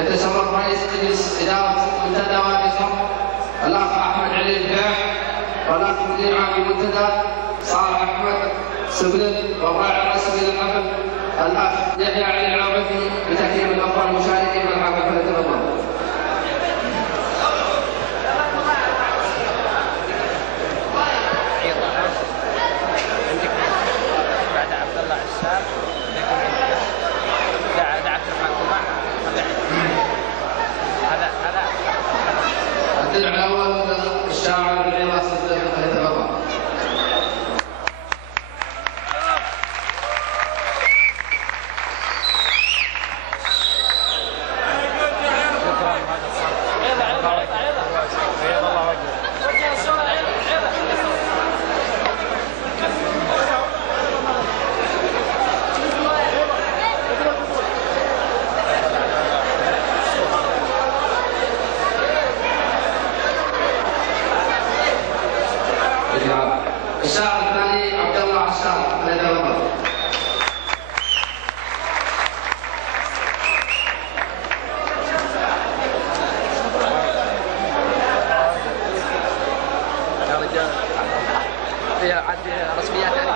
يتشرف رئيس مجلس إدارة منتدى وادي صف الأخ أحمد علي الباح، والأخ مدير عام المنتدى صالح أحمد سبلت، والراعي الرسمي للحفل الأخ يحيى علي العابدي، بتكريم الأخوة المشاركين في الحفل. فليتفضل. الدرع الأول الشاعر العراقي الصديق. فليتفضل. الشاعر الثاني عبد الله عشار. فليتفضل. يا رجال هي عندي رسميات يعني.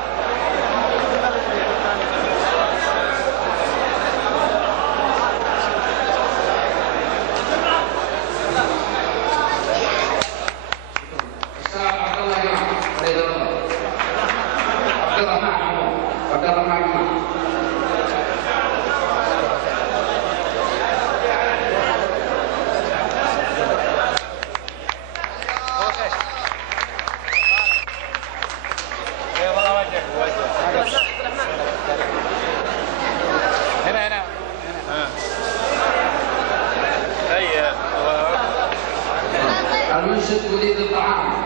المنشد وليد الطعام.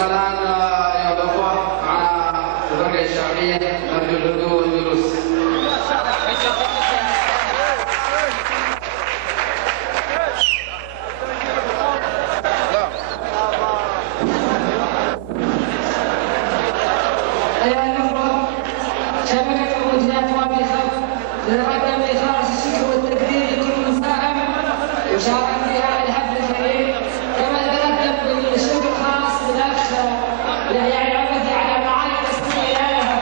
والآن أيها الأخوة مع الفرقة الشعبية نرجو الهدوء والجلوس. أيها الأخوة، شبكة المنتديات وادي صف تتقدم بإخلاص الشكر والتقدير لكل مساهم وشارك في هذا الحفل الكريم، كما نتقدم بالشكر الخاص للأخ يحيى العابدي على الرعاية الرسمية لها.